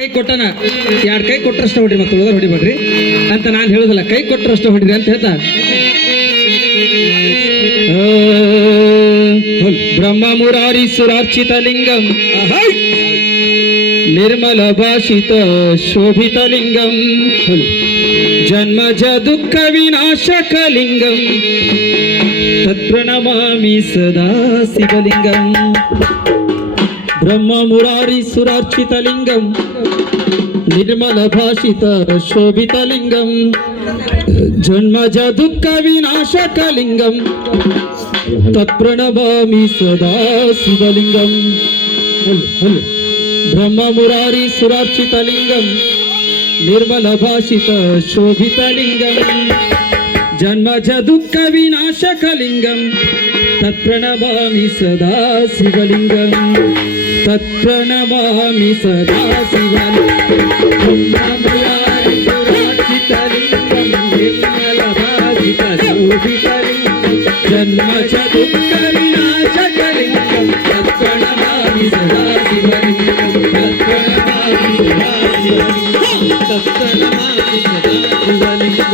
ಕೈ ಕೊಟ್ಟನ ಎರಡು ಕೈ ಕೊಟ್ಟರಷ್ಟ ಹೊಡ್ರಿ ಮತ್ತೆ ಉಳಿದ್ರೆ ಹೊಡಿಬೇಡ್ರಿ ಅಂತ ನಾನು ಹೇಳೋದಿಲ್ಲ. ಕೈ ಕೊಟ್ಟರಷ್ಟ ಹೊಡ್ರಿ ಅಂತ ಹೇಳ್ತಾ ಬ್ರಹ್ಮ ಮುರಾರಿ ಸುರಾರ್ಚಿತ ಲಿಂಗಂ ನಿರ್ಮಲ ಭಾಷಿತ ಶೋಭಿತ ಲಿಂಗಂ ಜನ್ಮಜ ದುಃಖ ವಿನಾಶಕ ಲಿಂಗಂ ತತ್ಪ್ರಣಮಾಮಿ ಸದಾ ಶಿವಲಿಂಗಂ. ಬ್ರಹ್ಮ ಮುರಾರಿ ಸುರಾರ್ಚಿತ ಲಿಂಗಂ ನಿರ್ಮಲ ಭಾಷಿತ ಶೋಭಿತ ಲಿಂಗಂ ಜನ್ಮಜ ದುಃಖ ವಿನಾಶಕ ಲಿಂಗಂ ತತ್ಪ್ರಣಮಾಮಿ ಸದಾ ಶಿವಲಿಂಗಂ. ಬ್ರಹ್ಮ ಮುರಾರಿ ಸುರಾರ್ಚಿತ ಲಿಂಗಂ ನಿರ್ಮಲ ಭಾಷಿತ ಶೋಭಿತ ಲಿಂಗಂ ಜನ್ಮಜ ದುಃಖ ವಿನಾಶಕ ಲಿಂಗಂ ತತ್ಪ್ರಣಮಾಮಿ ಸದಾ ಶಿವಲಿಂಗಂ. ತತ್ಪ್ರಣಮಾಮಿ ಸದಾ ಶಿವಲಿಂಗಂ. ಮುರಾರಿ ಸುರಾರ್ಚಿತ ಲಿಂಗಂ ನಿರ್ಮಲ ಭಾಷಿತ ಶೋಭಿತ ಲಿಂಗಂ ಜನ್ಮಜ ದುಃಖ ವಿನಾಶಕ ಲಿಂಗಂ ತತ್ಪ್ರಣಮಾಮಿ ಸದಾ ಶಿವಲಿಂಗಂ. ತತ್ಪ್ರಣಮಾಮಿ ಸದಾ ಶಿವಲಿಂಗಂ.